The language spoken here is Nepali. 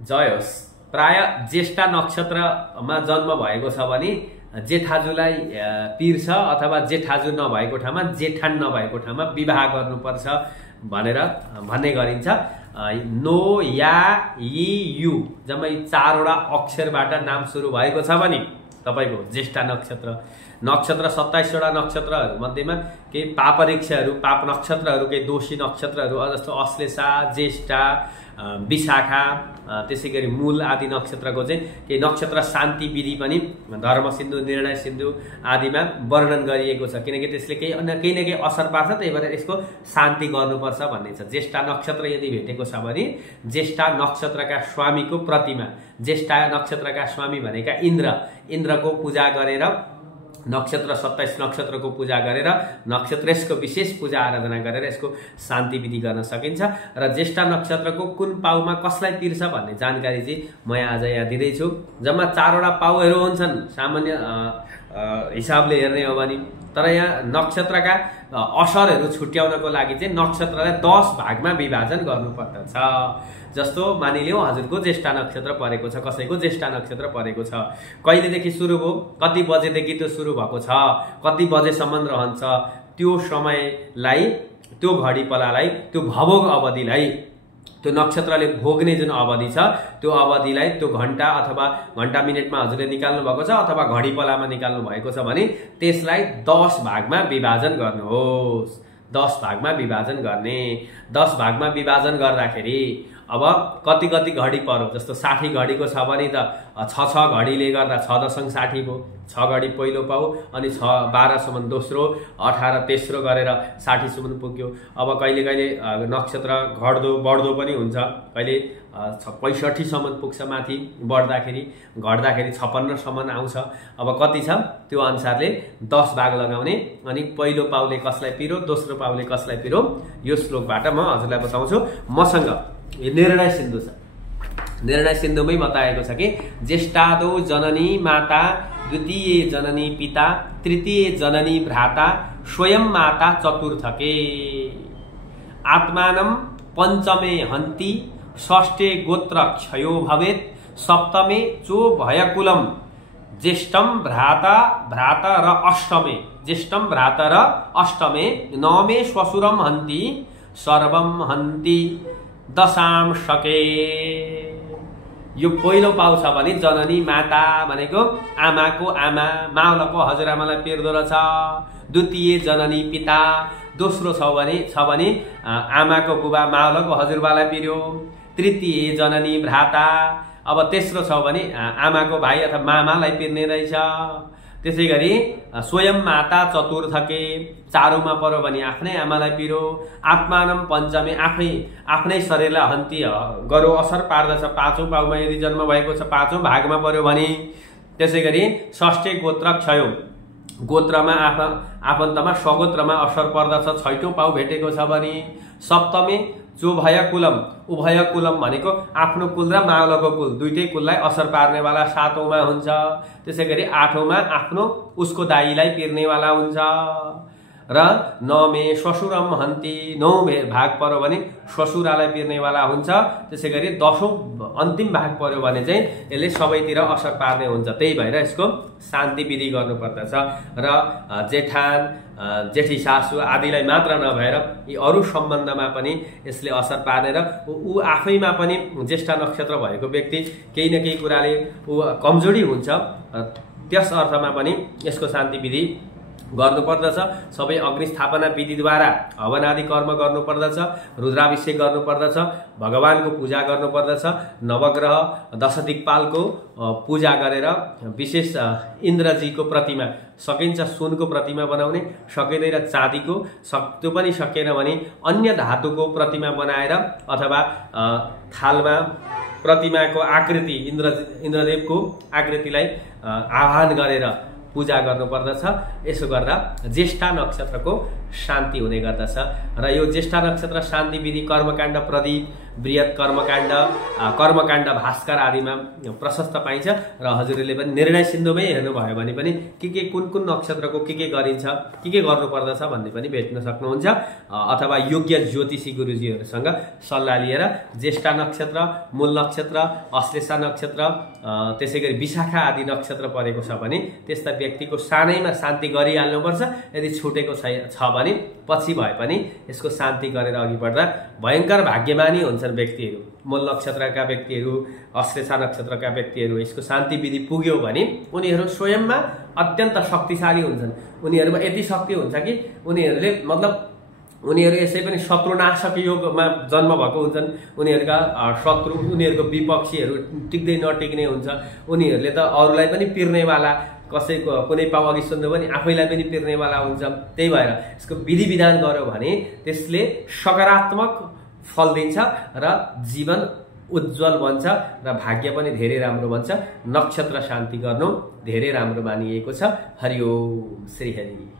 जय होस्। प्राय ज्येष्ठा नक्षत्रमा जन्म भएको छ भने जेठाजुलाई पीर छ अथवा जेठाजु नभएको ठाउँमा जेठान नभएको ठाउँमा विवाह गर्नुपर्छ भनेर भन्ने गरिन्छ। नो या यी यु जम्मै 4वटा अक्षरबाट नाम सुरु भएको छ भने तपाईको ज्येष्ठा नक्षत्र 27वटा नक्षत्रहरू मध्येमा केही पापरीक्षहरू पाप नक्षत्रहरू केही दोषी नक्षत्रहरू जस्तो अश्लेषा ज्येष्ठा विशाखा त्यसैगरी मूल आदि नक्षत्रको चाहिँ केही नक्षत्र शान्ति विधि पनि धर्म सिन्धु निर्णय सिन्धु आदिमा वर्णन गरिएको छ, किनकि त्यसले केही न केही असर पार्छ, त्यही भएर यसको शान्ति गर्नुपर्छ भन्ने छ। ज्येष्ठा नक्षत्र यदि भेटेको छ भने ज्येष्ठा नक्षत्रका स्वामीको प्रतिमा, ज्येष्ठा नक्षत्रका स्वामी भनेका इन्द्रको पूजा गरेर नक्षत्र 27 नक्षत्रको पूजा गरेर नक्षत्रेशको विशेष पूजा आराधना गरेर यसको शान्ति विधि गर्न सकिन्छ। र ज्येष्ठा नक्षत्रको कुन पाउमा कसलाई पिर्छ भन्ने जानकारी चाहिँ म आज यहाँ दिँदैछु। जम्मा 4वटा पाउहरू हुन्छन् सामान्य हिसाबले हेर्ने हो भने, तर यहाँ नक्षत्रका असरहरू छुट्याउनको लागि चाहिँ नक्षत्रलाई 10 भागमा विभाजन गर्नुपर्दछ। जस्तो मानिलिउँ हजुरको ज्येष्ठा नक्षत्र परेको छ, कसैको ज्येष्ठा नक्षत्र परेको छ, कहिलेदेखि सुरु भयो, कति बजेदेखि त्यो सुरु भएको छ, कति बजेसम्म रहन्छ, त्यो समयलाई, त्यो घडीपलालाई, त्यो भवोग अवधिलाई, त्यो नक्षत्रले भोग्ने जुन अवधि छ त्यो अवधिलाई त्यो घण्टा अथवा घण्टा मिनेटमा हजुरले निकाल्नु भएको छ अथवा घडीपलामा निकाल्नु भएको छ भने त्यसलाई 10 भागमा विभाजन गर्नुहोस्। 10 भागमा विभाजन गर्ने, 10 भागमा विभाजन गर्दाखेरि अब कति घडी पर्यो, जस्तो 60 घडीको छ भने त 6 घडीले गर्दा 6.60 भयो, 6 घडी पहिलो पाउ अनि 12सम्म दोस्रो, 18 तेस्रो गरेर 60सम्म पुग्यो। अब कहिले नक्षत्र घट्दो बढ्दो पनि हुन्छ, कहिले 65सम्म पुग्छ, माथि बढ्दाखेरि घट्दाखेरि 56सम्म आउँछ। अब कति छ त्यो अनुसारले 10 भाग लगाउने अनि पहिलो पाउले कसलाई पिरो, दोस्रो पाउले कसलाई पिरो, यो श्लोकबाट म हजुरलाई बताउँछु। मसँग निर्णय सिन्धु छ, निर्णय सिन्धुमै बताएको छ कि ज्येष्ठादौ जननी माता, द्वितीय जननी पिता, तृतीय जननी भ्राता, स्वयं माता चतुर्थके, आत्मानं पंचमे हन्ति, षष्ठे गोत्र क्षयो भवेत्, सप्तमे चो भयकुलम, ज्येष्ठम भ्राता र अष्टमे, ज्येष्ठम भ्राता र अष्टमे, नवमे श्वशुरम हन्ति, सर्वम हन्ति, दशाम शके। यो पहिलो पाउ छ भने जननी माता भनेको आमाको आमा, मावलको हजुरआमालाई पिर्दो रहेछ। द्वितीय जननी पिता, दोस्रो छ भने आमाको बुबा मावलको हजुरबालाई पिर्यो। तृतीय जननी भ्राता, अब तेस्रो छ भने आमाको भाइ अथवा मामालाई पिर्ने रहेछ। त्यसै गरी स्वयं माता चतुर्थके, चारौमा पर्यो भने आफ्नै आमालाई पिरो। आत्मानम पञ्चमे, आफ्नै शरीरलाई हन्ती गरो असर पार्दछ, 5औं पाउमा यदि जन्म भएको छ 5औं भागमा पर्यो भने। त्यसै गरी षष्ठे गोत्र क्षयो, गोत्रमा आफन्तमा स्वगोत्रमा असर पर्दछ, 6औं पाउ भेटेको छ भने। सप्तमे जो भयकुलम, उभय कुलम भनेको आफ्नो कुल र मावलको कुल दुईटै कुललाई असर पार्नेवाला 7औंमा हुन्छ। त्यसै गरी 8औंमा आफ्नो उसको दाइलाई पिर्नेवाला हुन्छ। र 9मे श्वशुरम हन्ति, 9 भाग पर्यो भने श्वशुरालाई पिर्नेवाला हुन्छ। त्यसै गरी 10औं अन्तिम भाग पर्यो भने चाहिँ यसले सबैतिर असर पार्ने हुन्छ। त्यही भएर यसको शान्ति विधि गर्नुपर्दछ। र जेठान, जेठी सासु आदिलाई मात्र नभएर यी अरू सम्बन्धमा पनि यसले असर पार्ने र ऊ आफैमा पनि ज्येष्ठा नक्षत्र भएको व्यक्ति केही न केही कुराले ऊ कमजोरी हुन्छ, त्यस अर्थमा पनि यसको शान्ति विधि गर्नुपर्दछ। सबै अग्निस्थापना विधिद्वारा हवन आदि कर्म गर्नुपर्दछ, रुद्राभिषेक गर्नुपर्दछ, भगवानको पूजा गर्नुपर्दछ, नवग्रह 10 दिक्पालको पूजा गरेर विशेष इन्द्रजीको प्रतिमा सकिन्छ सुनको प्रतिमा बनाउने, सकिँदैन चाँदीको, त्यो पनि सकिएन भने अन्य धातुको प्रतिमा बनाएर अथवा थालमा प्रतिमाको आकृति इन्द्रदेवको आकृतिलाई आह्वान गरेर पूजा गर्नुपर्दछ। यसो गर्दा ज्येष्ठा नक्षत्रको शान्ति हुने गर्दछ। र यो ज्येष्ठा नक्षत्र शान्ति विधि कर्मकाण्ड प्रदीप, बृहत कर्मकाण्ड, कर्मकाण्ड भास्कर आदिमा प्रशस्त पाइन्छ। र हजुरहरूले पनि निर्णय सिन्धुमै हेर्नुभयो भने पनि के कुन नक्षत्रको के गरिन्छ, के गर्नुपर्दछ भन्ने पनि भेट्न सक्नुहुन्छ। अथवा योग्य ज्योतिषी गुरुजीहरूसँग सल्लाह लिएर ज्येष्ठा नक्षत्र, मूल नक्षत्र, अश्लेषा नक्षत्र, त्यसै गरी विशाखा आदि नक्षत्र परेको छ भने त्यस्ता व्यक्तिको सानैमा शान्ति गरिहाल्नुपर्छ। यदि छुटेको छ भने पछि भए पनि यसको शान्ति गरेर अघि बढ्दा भयङ्कर भाग्यमानी हुन्छन् व्यक्तिहरू। मूल नक्षत्रका व्यक्तिहरू, अश्लेषा नक्षत्रका व्यक्तिहरू यसको शान्ति विधि पुग्यो भने उनीहरू स्वयंमा अत्यन्त शक्तिशाली हुन्छन्। उनीहरूमा यति शक्ति हुन्छ कि उनीहरूले उनीहरू यसै पनि शत्रुनाशक योगमा जन्म भएको हुन्छन्। उनीहरूका शत्रु, उनीहरूको विपक्षीहरू टिक्दै नटिक्ने हुन्छ। उनीहरूले त अरूलाई पनि पिर्नेवाला, कसैको कुनै पाउ अघि सुन्नु पनि आफैलाई पनि पिर्नेवाला हुन्छ। त्यही भएर यसको विधि विधान गर्यो भने त्यसले सकारात्मक फल दिन्छ र जीवन उज्जवल बन्छ र भाग्य पनि धेरै राम्रो बन्छ। नक्षत्र शान्ति गर्नु धेरै राम्रो मानिएको छ। हरि ओम श्री हरि।